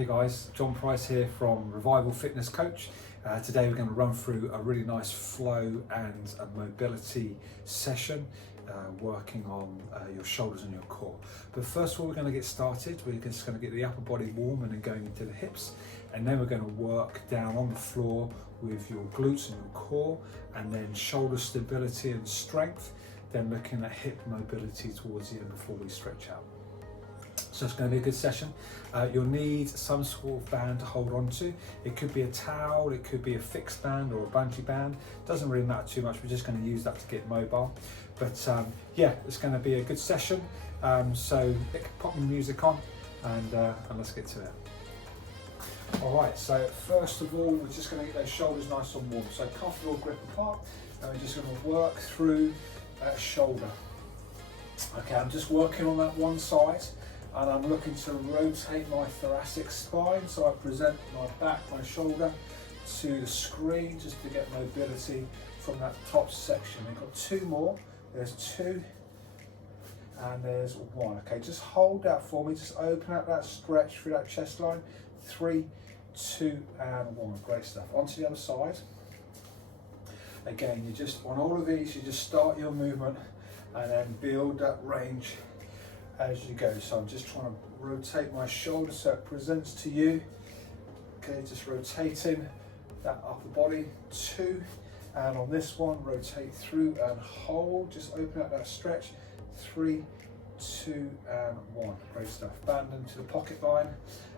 Hey guys, John Price here from Revival Fitness Coach. Today we're going to run through a really nice flow and a mobility session working on your shoulders and your core. But first of all, we're going to get started. We're just going to get the upper body warm and then going into the hips, and then we're going to work down on the floor with your glutes and your core, and then shoulder stability and strength, then looking at hip mobility towards the end before we stretch out. So it's going to be a good session. You'll need some sort of band to hold on to. It could be a towel, it could be a fixed band or a bungee band. Doesn't really matter too much. We're just going to use that to get mobile. But yeah, it's going to be a good session. So pop the music on and let's get to it. All right, so first of all, we're just going to get those shoulders nice and warm. So comfortable grip apart, and we're just going to work through that shoulder. Okay, I'm just working on that one side, and I'm looking to rotate my thoracic spine, so I present my back, my shoulder to the screen just to get mobility from that top section. We've got two more. There's two and there's one. Okay, just hold that for me. Just open up that stretch through that chest line. 3, 2 and 1. Great stuff. Onto the other side. Again, you just, on all of these, you just start your movement and then build that range as you go. So I'm just trying to rotate my shoulder so it presents to you. Okay, just rotating that upper body. 2, and on this one, rotate through and hold. Just open up that stretch. 3, 2 and 1. Great stuff. Band into the pocket line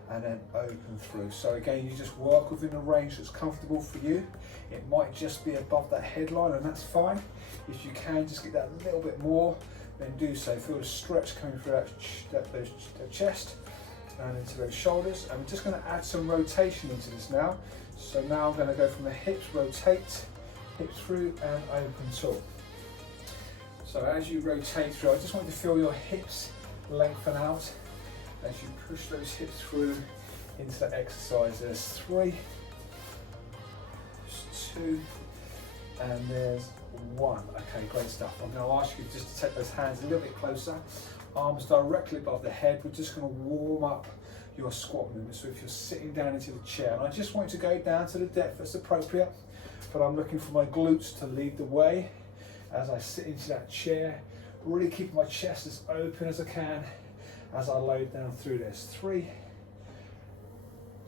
and then open through. So again, you just work within a range that's comfortable for you. It might just be above that headline, and that's fine. If you can just get that a little bit more, then do so. Feel the stretch coming through that chest and into those shoulders. And we're just going to add some rotation into this now. So now I'm going to go from the hips, rotate, hips through and open tall. So as you rotate through, I just want you to feel your hips lengthen out as you push those hips through into that exercise. There's 3, there's 2, and there's 1. Okay, great stuff. I'm going to ask you just to take those hands a little bit closer, arms directly above the head. We're just going to warm up your squat movement. So if you're sitting down into the chair, and I just want you to go down to the depth that's appropriate, but I'm looking for my glutes to lead the way as I sit into that chair, really keeping my chest as open as I can as I load down through this. 3,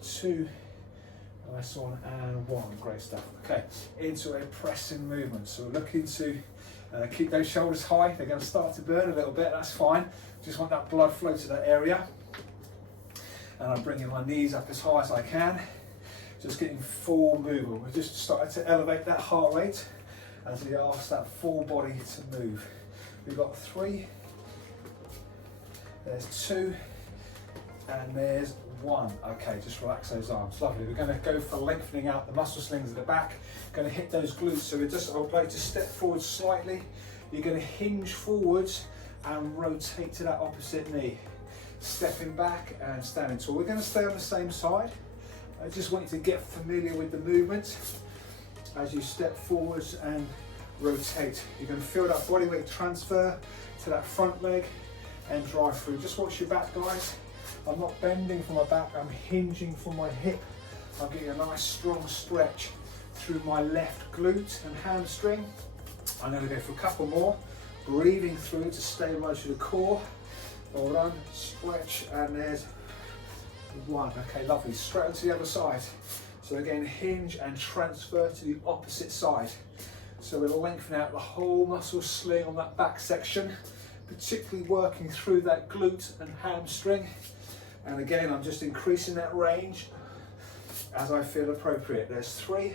2, nice one, and 1. Great stuff. Okay, into a pressing movement. So we're looking to keep those shoulders high. They're going to start to burn a little bit, that's fine. Just want that blood flow to that area. And I'm bringing my knees up as high as I can. Just getting full movement. We're just starting to elevate that heart rate as we ask that full body to move. We've got 3, there's 2, and there's 1. Okay, just relax those arms. Lovely. We're going to go for lengthening out the muscle slings at the back. Going to hit those glutes. So I would like to step forward slightly. You're going to hinge forwards and rotate to that opposite knee. Stepping back and standing tall. We're going to stay on the same side. I just want you to get familiar with the movement as you step forwards and rotate. You're going to feel that body weight transfer to that front leg and drive through. Just watch your back, guys. I'm not bending from my back, I'm hinging from my hip. I'm getting a nice strong stretch through my left glute and hamstring. I'm going to go for a couple more, breathing through to stabilize the core. Well done, stretch, and there's 1. Okay, lovely. Straight onto the other side. So again, hinge and transfer to the opposite side. So we'll lengthen out the whole muscle sling on that back section, particularly working through that glute and hamstring. And again, I'm just increasing that range as I feel appropriate. There's 3,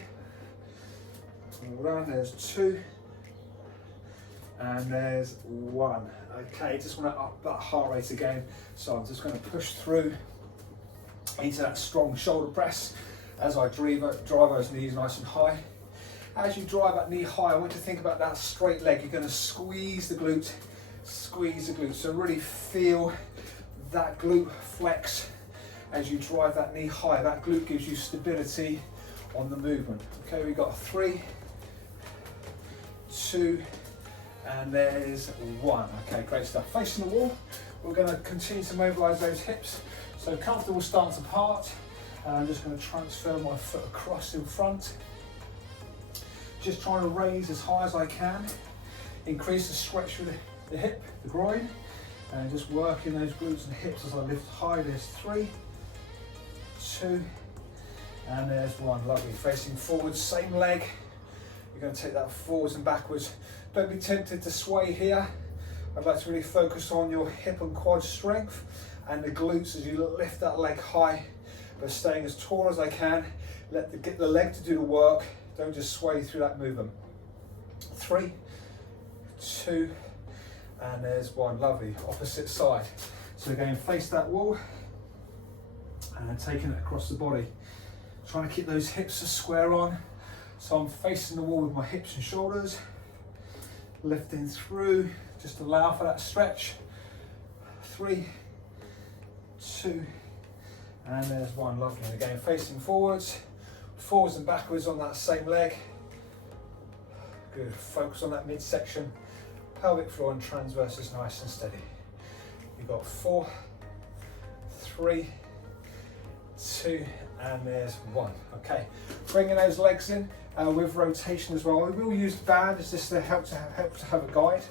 well done, there's 2, and there's 1. Okay, just want to up that heart rate again. So I'm just going to push through into that strong shoulder press as I drive those knees nice and high. As you drive that knee high, I want you to think about that straight leg. You're going to squeeze the glute, squeeze the glute. So really feel that glute flex as you drive that knee high. That glute gives you stability on the movement. Okay, we've got 3, 2, and there's 1. Okay, great stuff. Facing the wall, we're going to continue to mobilize those hips. So comfortable stance apart. And I'm just going to transfer my foot across in front. Just trying to raise as high as I can. Increase the stretch with the hip, the groin. And just working those glutes and hips as I lift high. There's 3, 2, and there's 1. Lovely. Facing forwards, same leg. You're going to take that forwards and backwards. Don't be tempted to sway here. I'd like to really focus on your hip and quad strength and the glutes as you lift that leg high, but staying as tall as I can. Get the leg to do the work. Don't just sway through that movement. 3, 2, and there's 1. Lovely. Opposite side. So again, face that wall and taking it across the body. Trying to keep those hips as square on. So I'm facing the wall with my hips and shoulders. Lifting through. Just allow for that stretch. 3, 2, and there's 1. Lovely. And again, facing forwards and backwards on that same leg. Good. Focus on that midsection. Pelvic floor and transverse is nice and steady. You've got 4, 3, 2, and there's 1. Okay. Bringing those legs in with rotation as well. We will use the band as this to help to have a guide.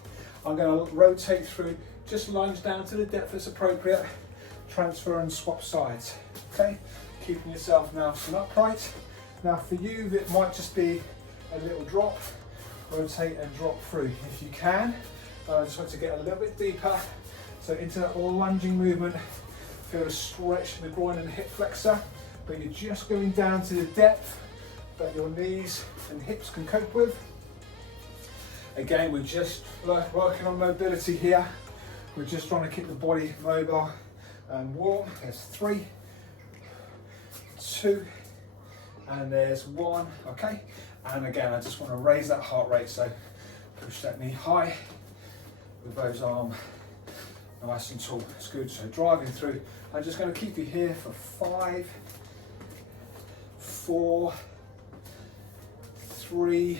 I'm going to rotate through, just lunge down to the depth that's appropriate, transfer and swap sides. Okay, keeping yourself nice and upright. Now for you, it might just be a little drop, rotate and drop through if you can. I just want to get a little bit deeper. So into that lunging movement, feel a stretch in the groin and hip flexor, but you're just going down to the depth that your knees and hips can cope with. Again, we're just working on mobility here. We're just trying to keep the body mobile and warm. There's 3, 2, and there's 1. Okay, and again, I just want to raise that heart rate. So push that knee high with those arms nice and tall. It's good. So driving through. I'm just going to keep you here for 5, 4, 3,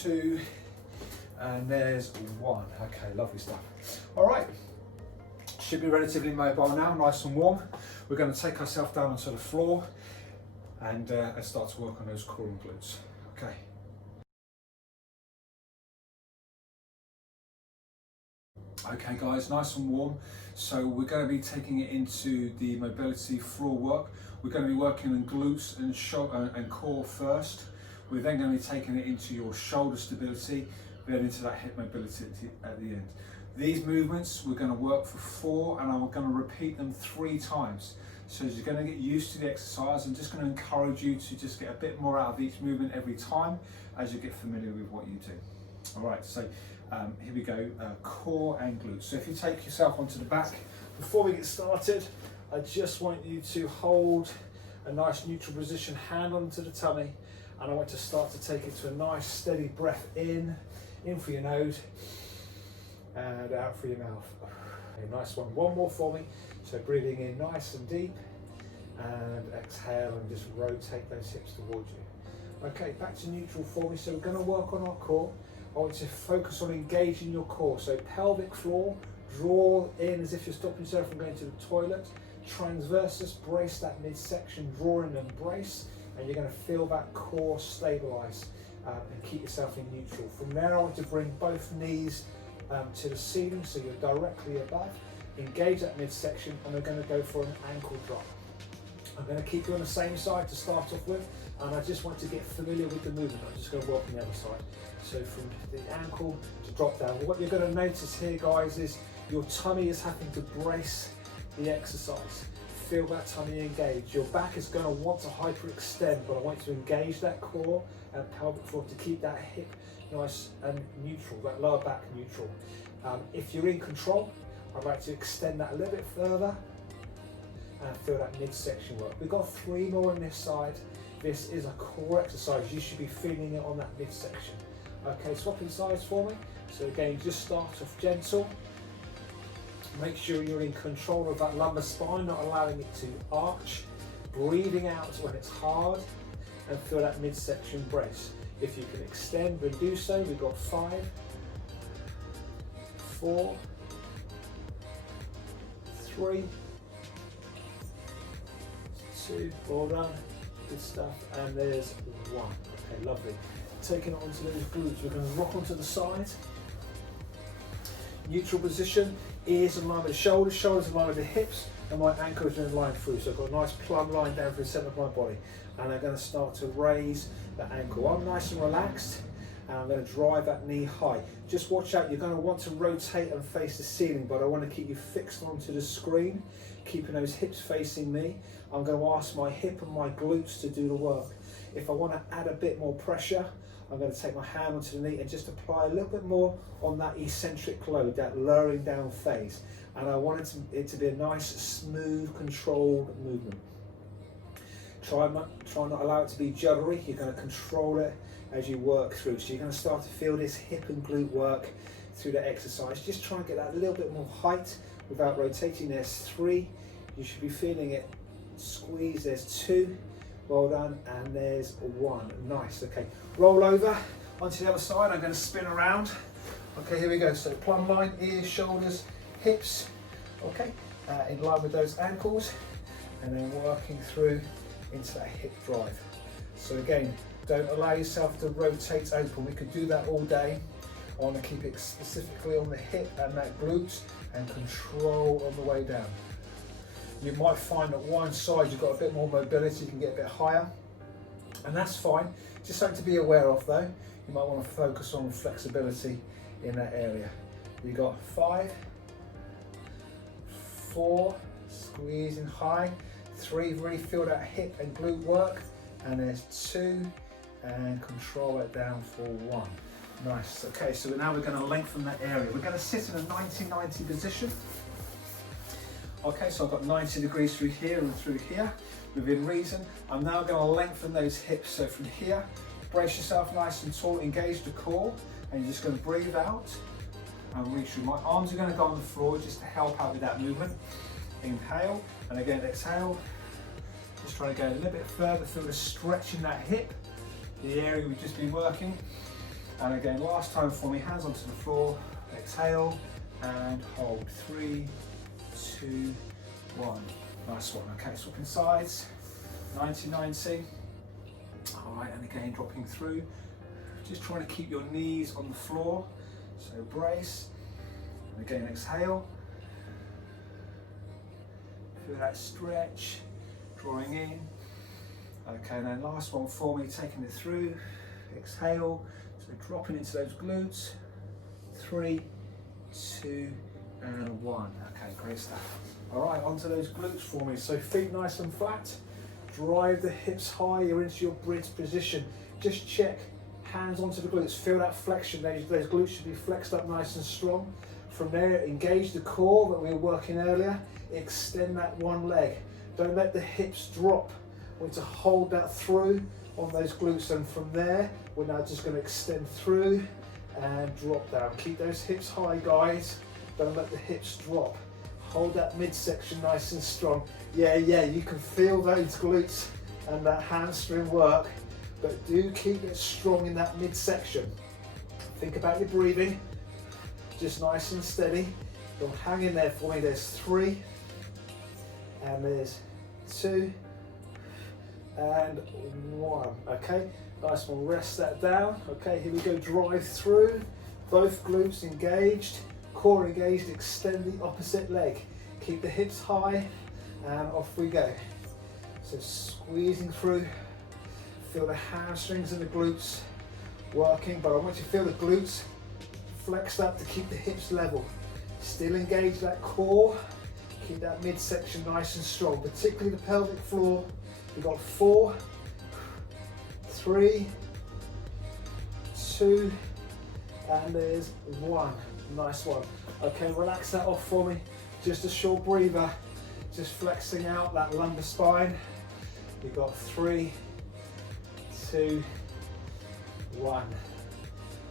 2, and there's 1. Okay, lovely stuff. All right, should be relatively mobile now, nice and warm. We're going to take ourselves down onto the floor and start to work on those core and glutes. Okay. Okay guys, nice and warm. So we're going to be taking it into the mobility floor work. We're going to be working on glutes and core first. We're then going to be taking it into your shoulder stability, then into that hip mobility at the end. These movements we're going to work for 4 and I'm going to repeat them 3 times. So as you're going to get used to the exercise, I'm just going to encourage you to just get a bit more out of each movement every time as you get familiar with what you do. All right, so here we go, core and glutes. So if you take yourself onto the back, before we get started, I just want you to hold a nice neutral position, hand onto the tummy, and I want to start to take it to a nice steady breath in through your nose and out through your mouth. A nice one. One more for me. So breathing in nice and deep and exhale and just rotate those hips towards you. Okay, back to neutral for me. So we're going to work on our core. I want you to focus on engaging your core. So pelvic floor, draw in as if you're stopping yourself from going to the toilet. Transversus, brace that midsection, draw in and brace, and you're going to feel that core stabilize and keep yourself in neutral. From there, I want to bring both knees to the ceiling so you're directly above. Engage that midsection, and we're going to go for an ankle drop. I'm going to keep you on the same side to start off with, and I just want to get familiar with the movement. I'm just going to work on the other side. So from the ankle to drop down. What you're going to notice here, guys, is your tummy is having to brace the exercise. Feel that tummy engage. Your back is going to want to hyperextend, but I want you to engage that core and pelvic floor to keep that hip nice and neutral, that lower back neutral. If you're in control, I'd like to extend that a little bit further and feel that midsection work. We've got 3 more on this side. This is a core exercise. You should be feeling it on that midsection. Okay, swapping sides for me. So again, just start off gentle. Make sure you're in control of that lumbar spine, not allowing it to arch. Breathing out when it's hard and feel that midsection brace. If you can extend, then do so. We've got 5, 4, 3, 2, well done, good stuff, and there's 1. Okay, lovely. Taking it onto those glutes, we're going to rock onto the side. Neutral position, ears in line with the shoulders, shoulders in line with the hips, and my ankles are in line through. So I've got a nice plumb line down through the centre of my body. And I'm going to start to raise the ankle. I'm nice and relaxed, and I'm going to drive that knee high. Just watch out, you're going to want to rotate and face the ceiling, but I want to keep you fixed onto the screen, keeping those hips facing me. I'm going to ask my hip and my glutes to do the work. If I want to add a bit more pressure, I'm going to take my hand onto the knee and just apply a little bit more on that eccentric load, that lowering down phase. And I want it to be a nice, smooth, controlled movement. Try not allow it to be juddery. You're going to control it as you work through. So you're going to start to feel this hip and glute work through the exercise. Just try and get that little bit more height without rotating. There's 3. You should be feeling it squeeze. There's 2. Well done. And there's 1. Nice. Okay. Roll over onto the other side. I'm going to spin around. Okay, here we go. So plumb line, ears, shoulders, hips. Okay, in line with those ankles, and then working through into that hip drive. So again, don't allow yourself to rotate open. We could do that all day. I want to keep it specifically on the hip and that glute, and control on the way down. You might find that one side you've got a bit more mobility, you can get a bit higher, and that's fine. Just something to be aware of though. You might want to focus on flexibility in that area. You got 5, 4, squeezing high, 3, really feel that hip and glute work, and there's 2, and control it down for 1. Nice. Okay, so now we're going to lengthen that area. We're going to sit in a 90-90 position. Okay, so I've got 90 degrees through here and through here, within reason. I'm now going to lengthen those hips. So from here, brace yourself nice and tall, engage the core, and you're just going to breathe out and reach through. My arms are going to go on the floor just to help out with that movement. Inhale, and again exhale. Just trying to go a little bit further, feel the stretch in that hip, the area we've just been working. And again, last time for me, hands onto the floor, exhale, and hold. 3, 2, 1. Nice one. Okay, swapping sides, 90-90. All right, and again, dropping through. Just trying to keep your knees on the floor. So brace, and again, exhale. Feel that stretch, drawing in. Okay, and then last one for me, taking it through. Exhale, so dropping into those glutes. 3, 2, and 1. Okay, great stuff. All right, onto those glutes for me. So feet nice and flat. Drive the hips high. You're into your bridge position. Just check. Hands onto the glutes. Feel that flexion. Those glutes should be flexed up nice and strong. From there, engage the core that we were working earlier. Extend that one leg. Don't let the hips drop. We need to hold that through on those glutes, and from there, we're now just going to extend through and drop down. Keep those hips high, guys. Don't let the hips drop. Hold that midsection nice and strong. Yeah, you can feel those glutes and that hamstring work, but do keep it strong in that midsection. Think about your breathing, just nice and steady. Don't hang in there for me. There's 3, and there's 2, and 1. Okay, nice one. Rest that down. Okay, here we go. Drive through. Both glutes engaged, core engaged. Extend the opposite leg. Keep the hips high, and off we go. So squeezing through. Feel the hamstrings and the glutes working, but I want you to feel the glutes flexed up to keep the hips level. Still engage that core. Keep that midsection nice and strong, particularly the pelvic floor. We've got 4, 3, 2, and there's 1. Nice one. Okay, relax that off for me. Just a short breather. Just flexing out that lumbar spine. We've got 3, 2, 1.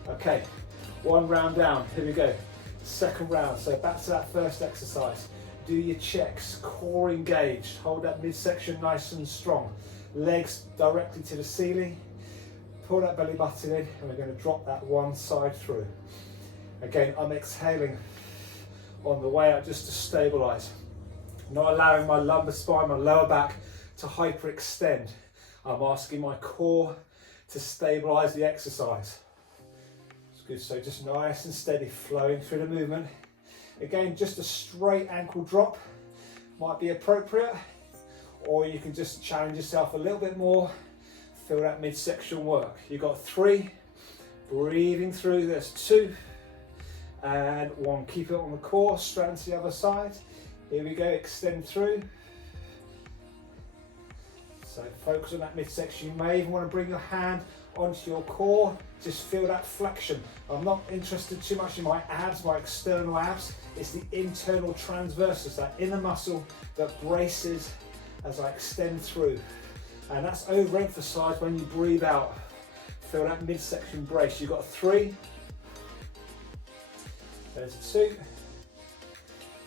Okay, 1 round down. Here we go. Second round. So back to that first exercise. Do your checks, core engaged. Hold that midsection nice and strong. Legs directly to the ceiling. Pull that belly button in, and we're going to drop that one side through. Again, I'm exhaling on the way out just to stabilize. Not allowing my lumbar spine, my lower back to hyperextend. I'm asking my core to stabilize the exercise. It's good, so just nice and steady, flowing through the movement. Again, just a straight ankle drop might be appropriate, or you can just challenge yourself a little bit more, feel that midsection work. You've got 3, breathing through, there's 2, and 1. Keep it on the core, straight to the other side. Here we go, extend through. So focus on that midsection. You may even want to bring your hand onto your core, just feel that flexion. I'm not interested too much in my abs, my external abs. It's the internal transversus, that inner muscle that braces as I extend through. And that's overemphasized when you breathe out. Feel that midsection brace. You've got 3, there's 2,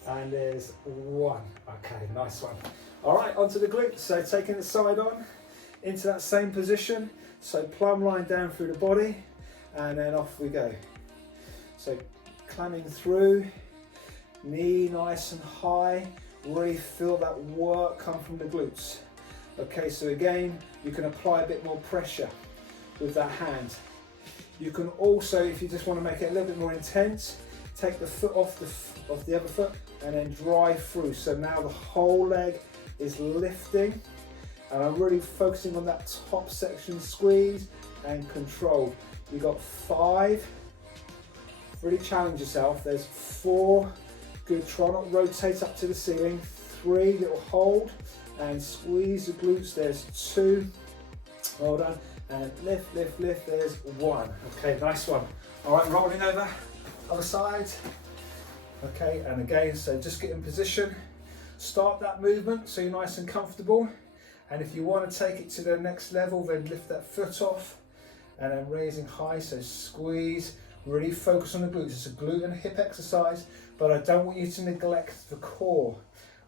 and there's 1. Okay, nice one. All right, onto the glutes. So taking the side on into that same position. So plumb line down through the body, and then off we go. So climbing through, knee nice and high. Really feel that work come from the glutes. Okay, so again, you can apply a bit more pressure with that hand. You can also, if you just want to make it a little bit more intense, take the foot off the other foot and then drive through. So now the whole leg is lifting, and I'm really focusing on that top section, squeeze and control. You got 5, really challenge yourself. There's 4, good, try not rotate up to the ceiling. 3, little hold and squeeze the glutes. There's 2, well done, and lift, lift, lift. There's 1. Okay, nice one. All right, rolling over, other side. Okay, and again, so just get in position. Start that movement so you're nice and comfortable, and if you want to take it to the next level, then lift that foot off and then raising high, so squeeze, really focus on the glutes. It's a glute and hip exercise, but I don't want you to neglect the core.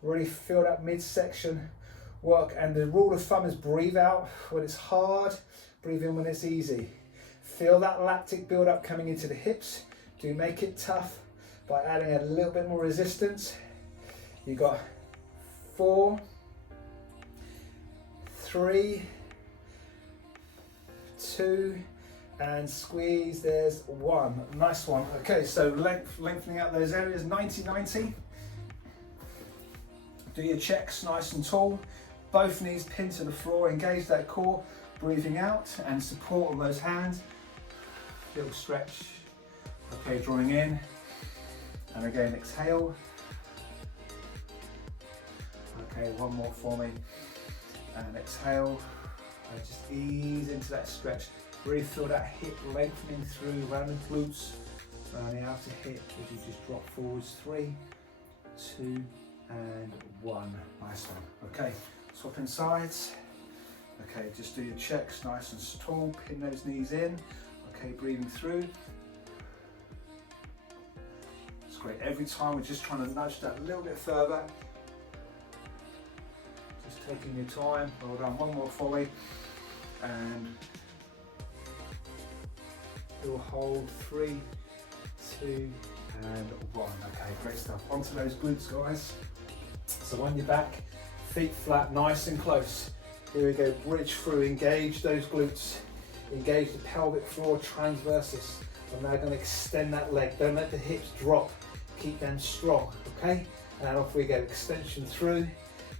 Really feel that midsection work, and the rule of thumb is breathe out when it's hard, breathe in when it's easy. Feel that lactic build up coming into the hips. Do make it tough by adding a little bit more resistance. You got 4, 3, 2, and squeeze, there's 1. Nice one. Okay, so lengthening out those areas, 90-90. Do your checks nice and tall. Both knees pinned to the floor, engage that core, breathing out and support on those hands. Little stretch. Okay, drawing in. And again, exhale. Okay, 1 more for me. And exhale. And just ease into that stretch. Really feel that hip lengthening through around the glutes, around the outer hip as you just drop forwards. 3, 2, and 1. Nice one. Okay, swapping sides. Okay, just do your checks nice and tall. Pin those knees in. Okay, breathing through. It's great. Every time we're just trying to nudge that a little bit further. Just taking your time. Well done. 1 more for me. And we'll hold 3, 2, and 1. Okay, great stuff. Onto those glutes, guys. So on your back, feet flat, nice and close. Here we go, bridge through, engage those glutes. Engage the pelvic floor transversus. I'm now going to extend that leg. Don't let the hips drop. Keep them strong, okay? And off we go, extension through.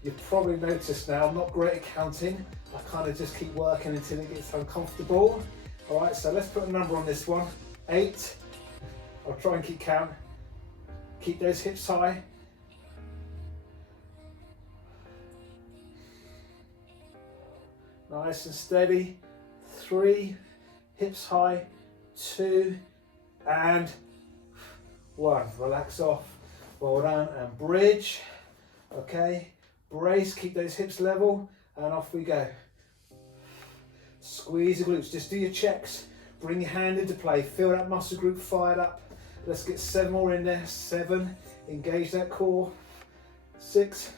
You've probably noticed now, I'm not great at counting. I kind of just keep working until it gets uncomfortable. All right, so let's put a number on this one. 8. I'll try and keep count. Keep those hips high. Nice and steady. 3, hips high. 2, and 1. Relax off. Well done, and bridge. Okay, brace, keep those hips level, and off we go. Squeeze the glutes, just do your checks. Bring your hand into play, feel that muscle group fired up. Let's get 7 more in there. 7, engage that core. 6,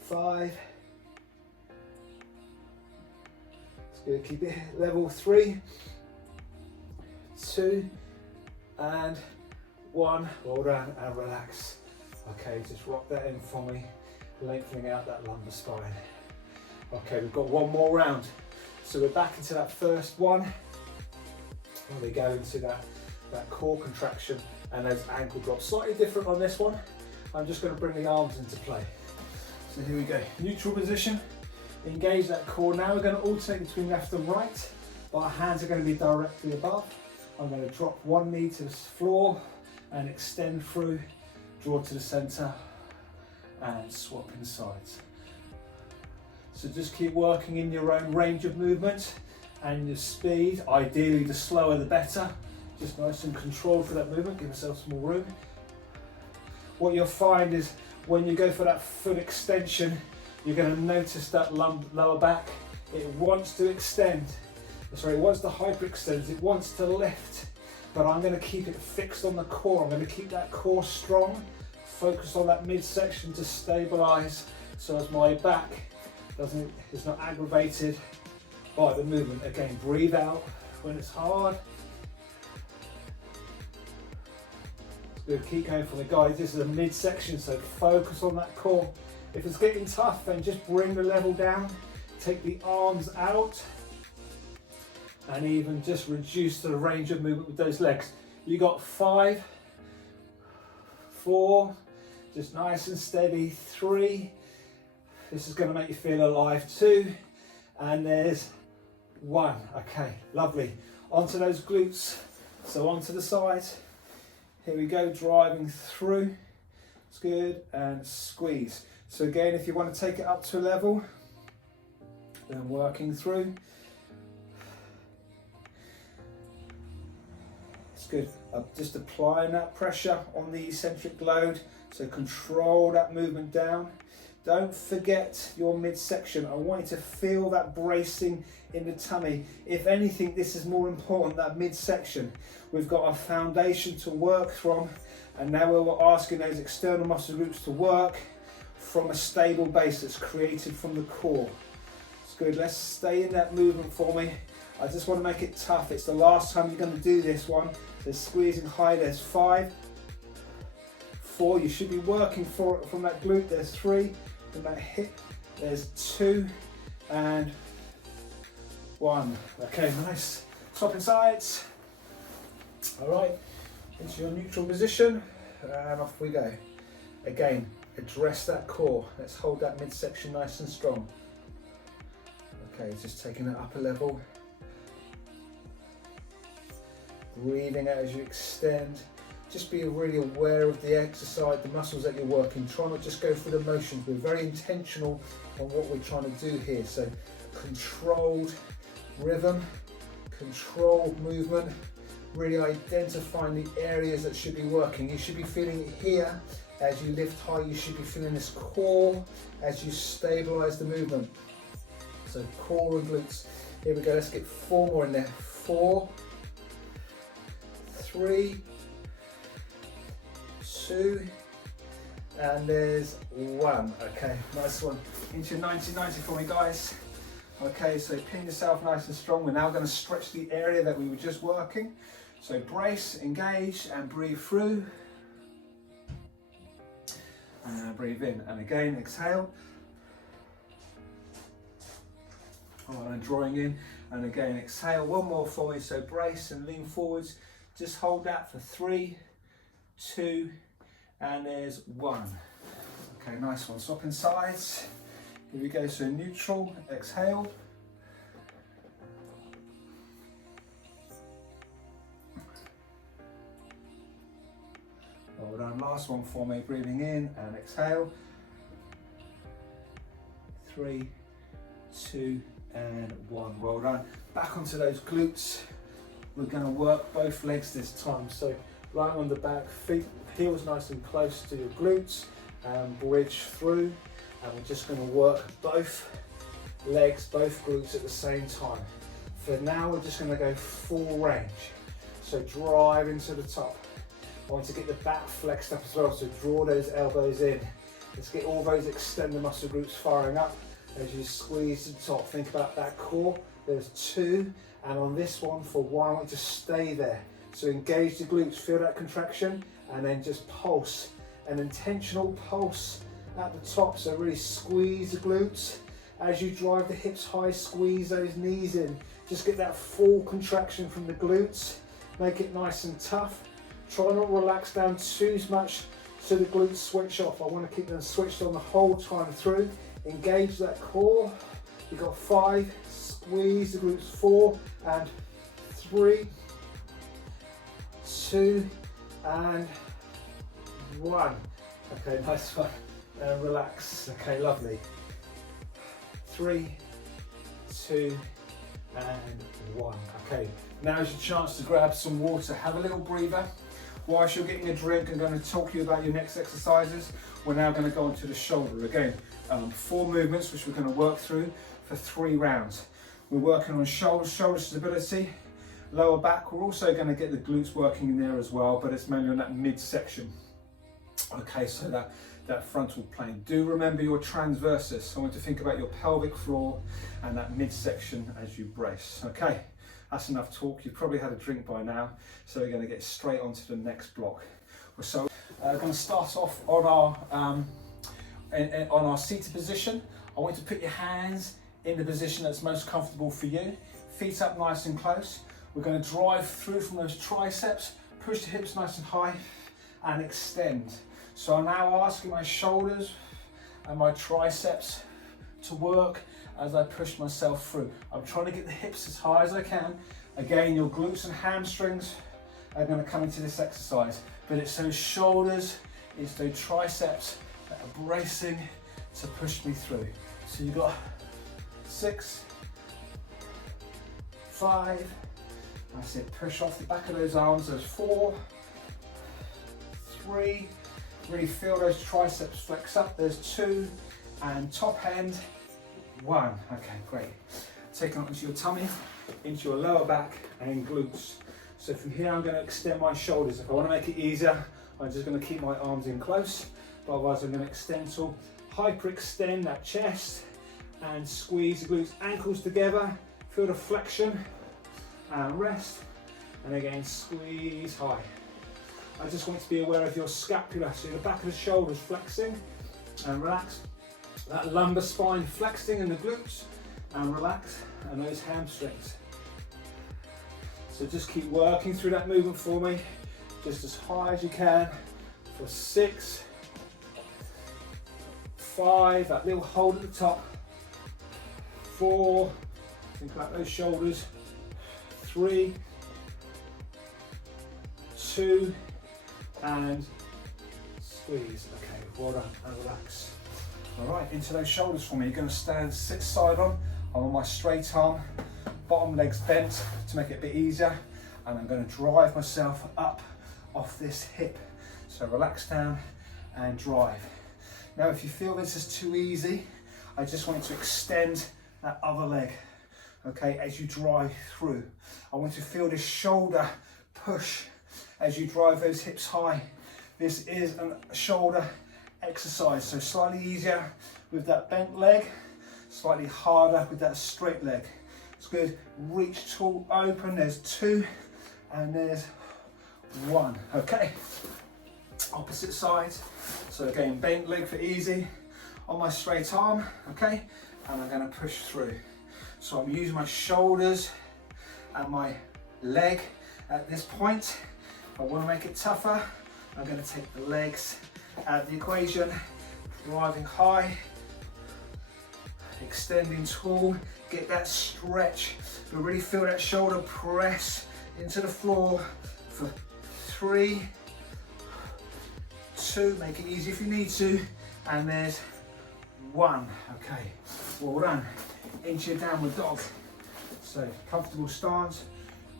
5. It's good, keep it level. 3, 2, and 1. Well done, and relax. Okay, just rock that in for me. lengthening out that lumbar spine. Okay, we've got one more round. So we're back into that first one. And we go into that core contraction and those ankle drops. Slightly different on this one. I'm just going to bring the arms into play. So here we go, neutral position. Engage that core. Now we're going to alternate between left and right, but our hands are going to be directly above. I'm going to drop one knee to the floor and extend through, draw to the center and swap in sides. So just keep working in your own range of movement and your speed. Ideally the slower the better. Just nice and controlled for that movement, give yourself some more room. What you'll find is when you go for that foot extension, you're going to notice that lower back, it wants to extend. Sorry, it wants to hyperextend, it wants to lift, but I'm going to keep it fixed on the core. I'm going to keep that core strong, focus on that midsection to stabilize, so as my back is not aggravated by the movement. Again, breathe out when it's hard. It's good, keep going for me, guys. This is a midsection, so focus on that core. If it's getting tough, then just bring the level down, take the arms out, and even just reduce the range of movement with those legs. You got 5, 4, just nice and steady, 3, this is going to make you feel alive, 2, and there's 1. Okay, lovely. Onto those glutes, so onto the sides. Here we go, driving through, it's good, and squeeze. So again, if you want to take it up to a level, then working through. It's good. Just applying that pressure on the eccentric load, so control that movement down. Don't forget your midsection. I want you to feel that bracing in the tummy. If anything, this is more important, that midsection. We've got a foundation to work from, and now we're asking those external muscle groups to work from a stable base that's created from the core. It's good. Let's stay in that movement for me. I just want to make it tough. It's the last time you're going to do this one. So squeezing high. There's 5, 4. You should be working for it from that glute. There's 3. From that hip. There's 2 and 1. Okay, nice. Swapping sides. All right. Into your neutral position, and off we go. Again, address that core. Let's hold that midsection nice and strong. Okay, just taking it up a level. Breathing out as you extend. Just be really aware of the exercise, the muscles that you're working. Try not just go through the motions. We're very intentional on what we're trying to do here. So controlled rhythm, controlled movement, really identifying the areas that should be working. You should be feeling it here as you lift high. You should be feeling this core as you stabilize the movement. So core and glutes. Here we go, let's get 4 more in there. 4, 3, 2, and there's 1. Okay, nice one. Into 90-90 for me, guys. Okay, so pin yourself nice and strong. We're now going to stretch the area that we were just working. So brace, engage, and breathe through. And breathe in. And again, exhale. And drawing in. And again, exhale. One more for me. So brace and lean forwards. Just hold that for 3, 2, and there's 1. Okay, nice one. Swapping sides. Here we go. So neutral, exhale. Well done. Last one for me. Breathing in and exhale. 3, 2, and 1. Well done. Back onto those glutes. We're going to work both legs this time. So lying on the back, feet, heels nice and close to your glutes, and bridge through. And we're just going to work both legs, both glutes at the same time. For now, we're just going to go full range. So drive into the top. I want to get the back flexed up as well, so draw those elbows in. Let's get all those extended muscle groups firing up as you squeeze to the top. Think about that core. There's 2, and on this one, for 1, I want to stay there. So engage the glutes, feel that contraction, and then just pulse. An intentional pulse at the top, so really squeeze the glutes. As you drive the hips high, squeeze those knees in. Just get that full contraction from the glutes. Make it nice and tough. Try not to relax down too much so the glutes switch off. I want to keep them switched on the whole time through. Engage that core. You've got 5, squeeze the glutes, 4 and 3, 2 and 1. Okay, nice one. And relax. Okay, lovely. 3, 2 and 1. Okay, now's your chance to grab some water. Have a little breather. Whilst you're getting a drink, I'm going to talk to you about your next exercises. We're now going to go into the shoulder. Again, 4 movements which we're going to work through for 3 rounds. We're working on shoulder stability, lower back. We're also going to get the glutes working in there as well, but it's mainly on that midsection. Okay, so that frontal plane. Do remember your transversus. I want to think about your pelvic floor and that midsection as you brace. Okay, that's enough talk. You've probably had a drink by now, so we're going to get straight onto the next block. So we're going to start off on our seated position. I want you to put your hands in the position that's most comfortable for you. Feet up nice and close. We're going to drive through from those triceps, push the hips nice and high and extend. So I'm now asking my shoulders and my triceps to work as I push myself through. I'm trying to get the hips as high as I can. Again, your glutes and hamstrings are going to come into this exercise, but it's those shoulders, it's those triceps that are bracing to push me through. So you've got 6, 5, that's it, push off the back of those arms, there's 4, 3, really feel those triceps flex up, there's 2, and top end, 1. Okay, great. Take it onto your tummy, into your lower back and glutes. So from here I'm going to extend my shoulders. If I want to make it easier, I'm just going to keep my arms in close, but otherwise I'm going to extend to hyperextend that chest and squeeze the glutes, ankles together, feel the flexion and rest, and again squeeze high. I just want you to be aware of your scapula, so the back of the shoulders flexing and relax, that lumbar spine flexing in the glutes and relax, and those hamstrings. So just keep working through that movement for me, just as high as you can, for 6, 5, that little hold at the top, 4, think about those shoulders, 3, 2, and squeeze. Okay, well done, and relax. All right, into those shoulders for me. You're going to stand, sit side on. I'm on my straight arm, bottom leg's bent to make it a bit easier, and I'm going to drive myself up off this hip. So relax down and drive. Now, if you feel this is too easy, I just want you to extend that other leg, okay, as you drive through. I want you to feel this shoulder push as you drive those hips high. This is a shoulder exercise, so slightly easier with that bent leg, slightly harder with that straight leg. It's good. Reach tall, open. There's 2, and there's 1. Okay. Opposite sides. So again, bent leg for easy. On my straight arm. Okay. And I'm going to push through. So I'm using my shoulders and my leg at this point. If I want to make it tougher, I'm going to take the legs out of the equation. Driving high. Extending tall, get that stretch, but really feel that shoulder press into the floor for 3, 2, make it easy if you need to, and there's 1. Okay, well done. Into your downward dog. So comfortable stance,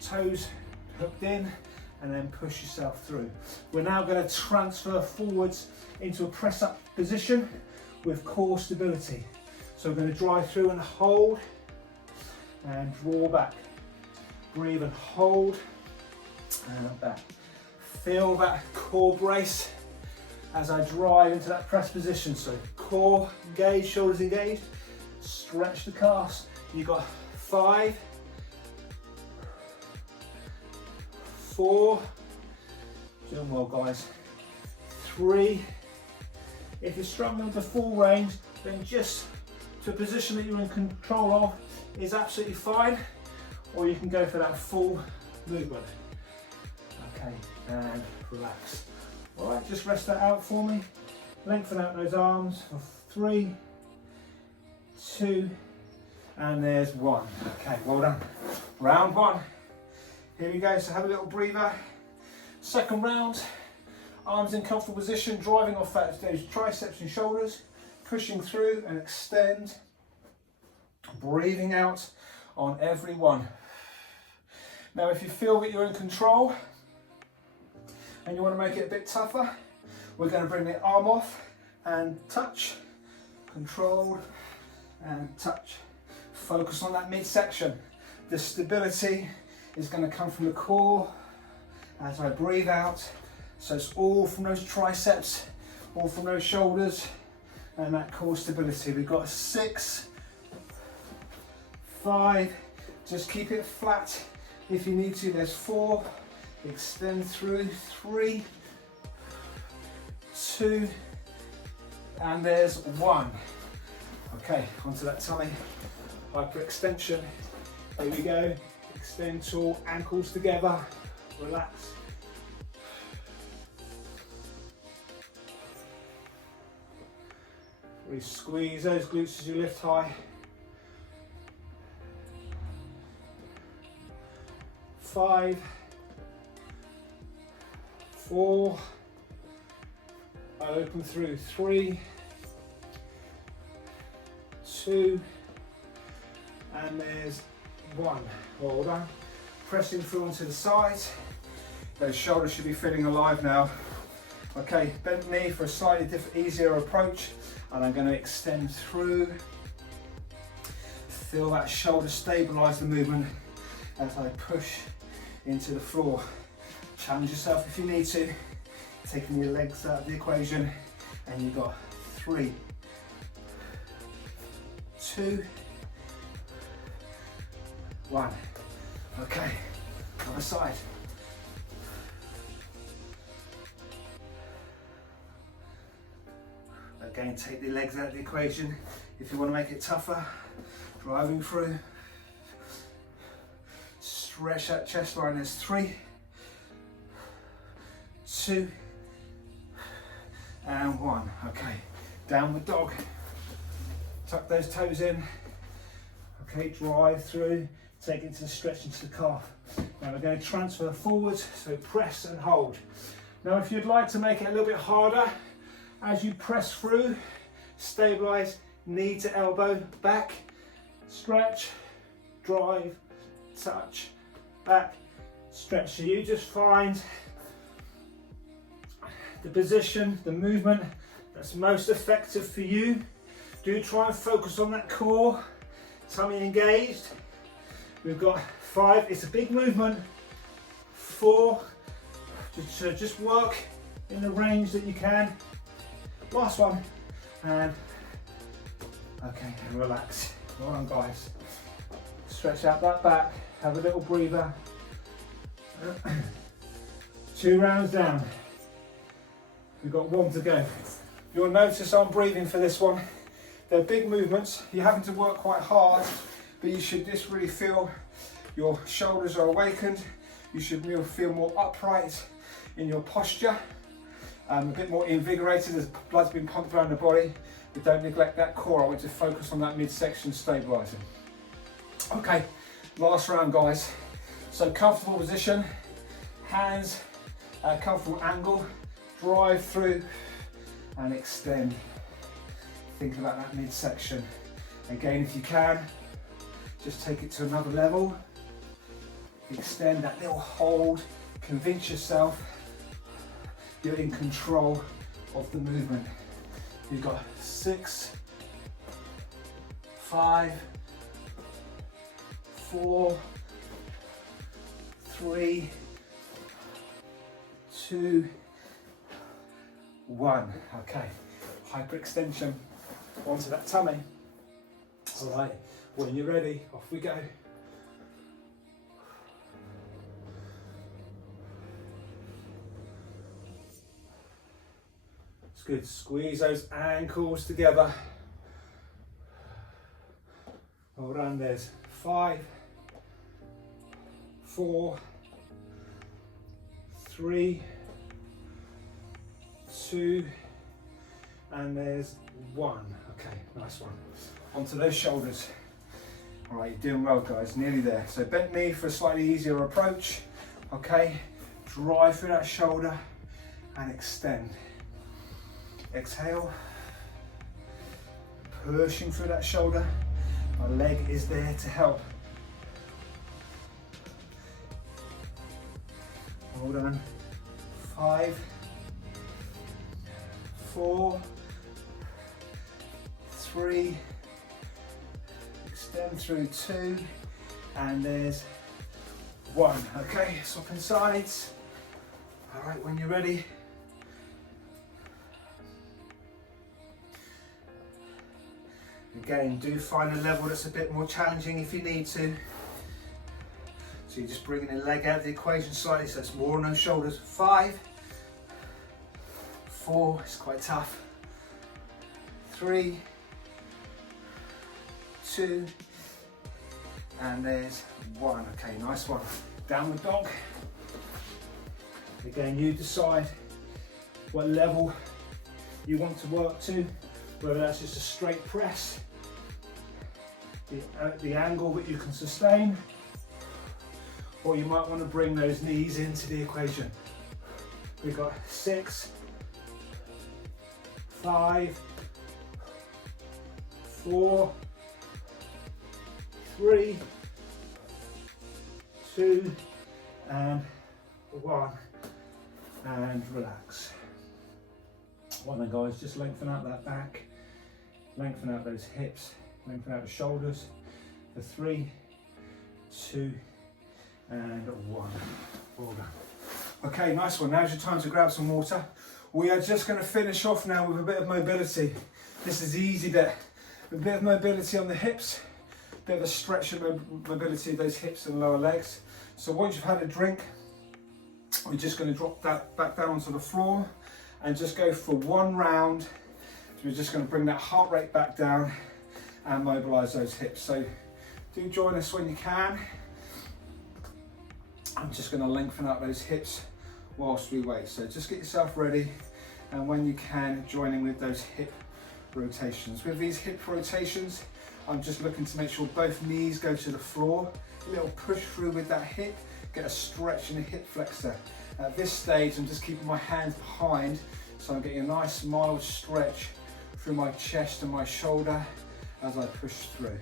toes hooked in, and then push yourself through. We're now going to transfer forwards into a press up position with core stability. So we're going to drive through and hold and draw back. Breathe and hold and back. Feel that core brace as I drive into that press position. So core engaged, shoulders engaged. Stretch the calves. You've got 5, 4, doing well guys, 3, If you're struggling with the full range, then just to a position that you're in control of is absolutely fine, or you can go for that full movement. Okay, and relax. All right, just rest that out for me. Lengthen out those arms for 3, 2, and there's 1. Okay, well done. Round 1. Here we go, so have a little breather. Second round, arms in comfortable position, driving off those triceps and shoulders, pushing through and extend, breathing out on every one. Now if you feel that you're in control and you want to make it a bit tougher, we're going to bring the arm off and touch, controlled and touch. Focus on that midsection. The stability is going to come from the core as I breathe out. So it's all from those triceps, all from those shoulders, and that core stability. We've got 6, 5, just keep it flat if you need to. There's 4, extend through, 3, 2, and there's 1. Okay, onto that tummy, hyperextension. Here we go, extend tall, ankles together, relax. Really squeeze those glutes as you lift high. 5, 4, open through, 3, 2, and there's 1. Well done. Pressing through onto the sides. Those shoulders should be feeling alive now. Okay, bent knee for a slightly different, easier approach, and I'm going to extend through. Feel that shoulder stabilize the movement as I push into the floor. Challenge yourself if you need to, taking your legs out of the equation, and you've got 3, 2, 1. Okay, other side. Again, take the legs out of the equation if you want to make it tougher. Driving through. Stretch that chest line. There's 3, 2, and 1. Okay, downward dog. Tuck those toes in. Okay, drive through. Take it to the stretch into the calf. Now we're going to transfer forwards, so press and hold. Now if you'd like to make it a little bit harder, as you press through, stabilize, knee to elbow, back, stretch, drive, touch, back, stretch. So you just find the position, the movement that's most effective for you. Do try and focus on that core, tummy engaged. We've got 5, it's a big movement. 4, just work in the range that you can. Last one, and okay, and relax. Well done, guys. Stretch out that back, have a little breather. 2 rounds down. We've got 1 to go. You'll notice I'm breathing for this one. They're big movements. You're having to work quite hard, but you should just really feel your shoulders are awakened. You should feel more upright in your posture. A bit more invigorated as blood's been pumped around the body, but don't neglect that core. I want to focus on that midsection stabilizing. Okay, last round, guys. So comfortable position, hands, comfortable angle, drive through and extend. Think about that midsection. Again, if you can, just take it to another level. Extend that little hold, convince yourself you're in control of the movement. You've got 6, 5, 4, 3, 2, 1. Okay, hyperextension onto that tummy. All right, when you're ready, off we go. It's Good, squeeze those ankles together. Well done, there's 5, 4, 3, 2, and there's 1. Okay, nice one. Onto those shoulders. All right, you're doing well, guys, nearly there. So bent knee for a slightly easier approach. Okay, drive through that shoulder and extend. Exhale, pushing through that shoulder. My leg is there to help. Hold on. 5, 4, 3, extend through 2, and there's 1. Okay, swapping sides. All right, when you're ready. Again, do find a level that's a bit more challenging if you need to. So you're just bringing the leg out of the equation slightly, so it's more on those shoulders. 5, 4, it's quite tough. 3, 2, and there's 1. Okay, nice one. Downward dog. Again, you decide what level you want to work to, whether that's just a straight press, the angle that you can sustain, or you might want to bring those knees into the equation. We've got 6, 5, 4, 3, 2, and 1, and relax. Well then, guys, just lengthen out that back, lengthen out those hips, lengthen out the shoulders for 3, 2, and 1. Well done. Okay, nice one. Now's your time to grab some water. We are just going to finish off now with a bit of mobility. This is the easy bit. A bit of mobility on the hips, a bit of a stretch of mobility of those hips and lower legs. So once you've had a drink, we're just going to drop that back down onto the floor and just go for 1 round. So we're just going to bring that heart rate back down and mobilize those hips. So do join us when you can. I'm just going to lengthen up those hips whilst we wait. So just get yourself ready, and when you can, join in with those hip rotations. With these hip rotations, I'm just looking to make sure both knees go to the floor. A little push through with that hip, get a stretch in the hip flexor. At this stage, I'm just keeping my hands behind, so I'm getting a nice mild stretch through my chest and my shoulder as I push through.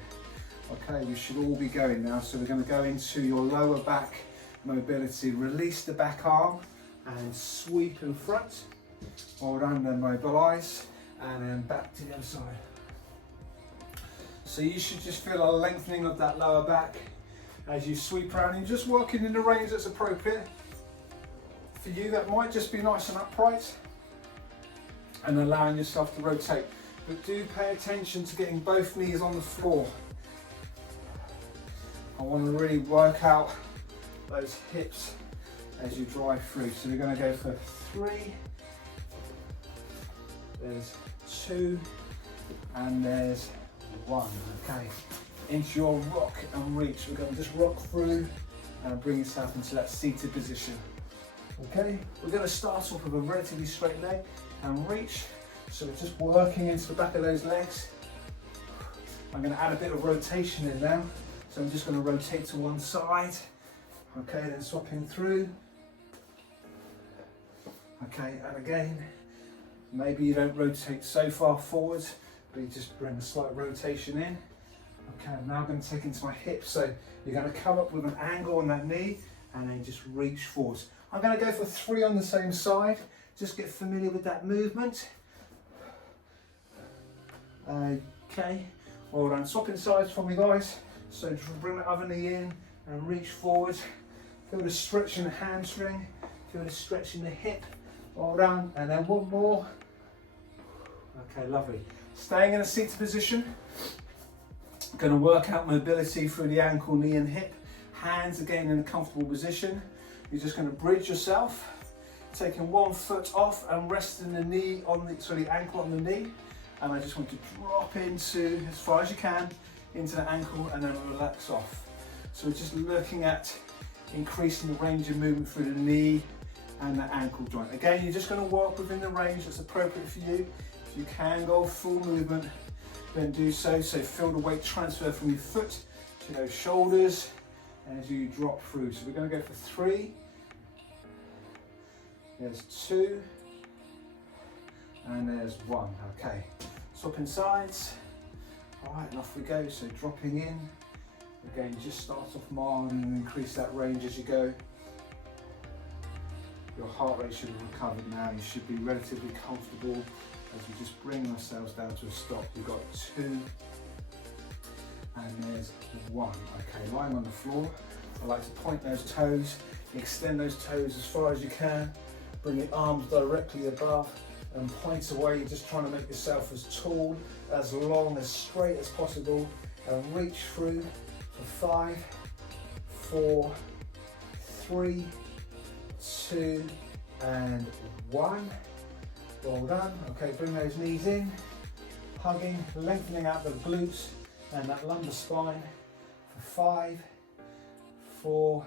Okay, we should all be going now. So we're going to go into your lower back mobility. Release the back arm and sweep in front. Hold on, then mobilize, and then back to the other side. So you should just feel a lengthening of that lower back as you sweep around, and just working in the range that's appropriate. For you, that might just be nice and upright and allowing yourself to rotate. But do pay attention to getting both knees on the floor. I want to really work out those hips as you drive through. So we're going to go for 3, there's 2, and there's 1. Okay, into your rock and reach. We're going to just rock through and bring yourself into that seated position. Okay, we're going to start off with a relatively straight leg and reach. So we're just working into the back of those legs. I'm going to add a bit of rotation in now. So I'm just going to rotate to one side. Okay, then swapping through. Okay, and again, maybe you don't rotate so far forwards, but you just bring a slight rotation in. Okay, I'm now going to take into my hips. So you're going to come up with an angle on that knee and then just reach forwards. I'm going to go for 3 on the same side. Just get familiar with that movement. Okay, all right, swapping sides for me, guys. So just bring the other knee in and reach forward. Feel the stretch in the hamstring, feel the stretch in the hip. All done, and then 1 more. Okay, lovely. Staying in a seated position. Going to work out mobility through the ankle, knee and hip. Hands again in a comfortable position. You're just going to bridge yourself taking one foot off and resting the knee on the ankle on the knee, and I just want to drop into, as far as you can, into the ankle and then relax off. So we're just looking at increasing the range of movement through the knee and the ankle joint. Again, you're just going to work within the range that's appropriate for you. If you can go full movement, then do so. So feel the weight transfer from your foot to those shoulders as you drop through. So we're going to go for 3. There's 2. And there's 1. Okay. Swapping sides. All right, and off we go. So dropping in. Again, just start off mild and increase that range as you go. Your heart rate should have recovered now. You should be relatively comfortable as we just bring ourselves down to a stop. We've got 2, and there's 1. Okay, lying on the floor. I like to point those toes, extend those toes as far as you can. Bring the arms directly above and point away. You're just trying to make yourself as tall, as long, as straight as possible, and reach through for 5, 4, 3, 2, and 1. Well done. Okay, bring those knees in, hugging, lengthening out the glutes and that lumbar spine for 5, 4,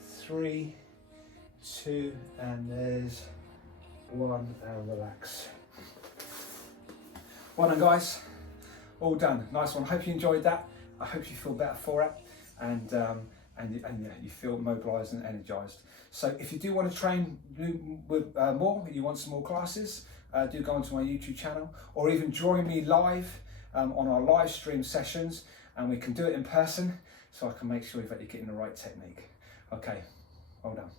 3, 2, and there's 1, and relax. Well done, guys. All done. Nice one. Hope you enjoyed that. I hope you feel better for it, and yeah, you feel mobilised and energised. So if you do want to train with more, you want some more classes, do go onto my YouTube channel, or even join me live on our live stream sessions, and we can do it in person, so I can make sure that you're getting the right technique. Okay, well done.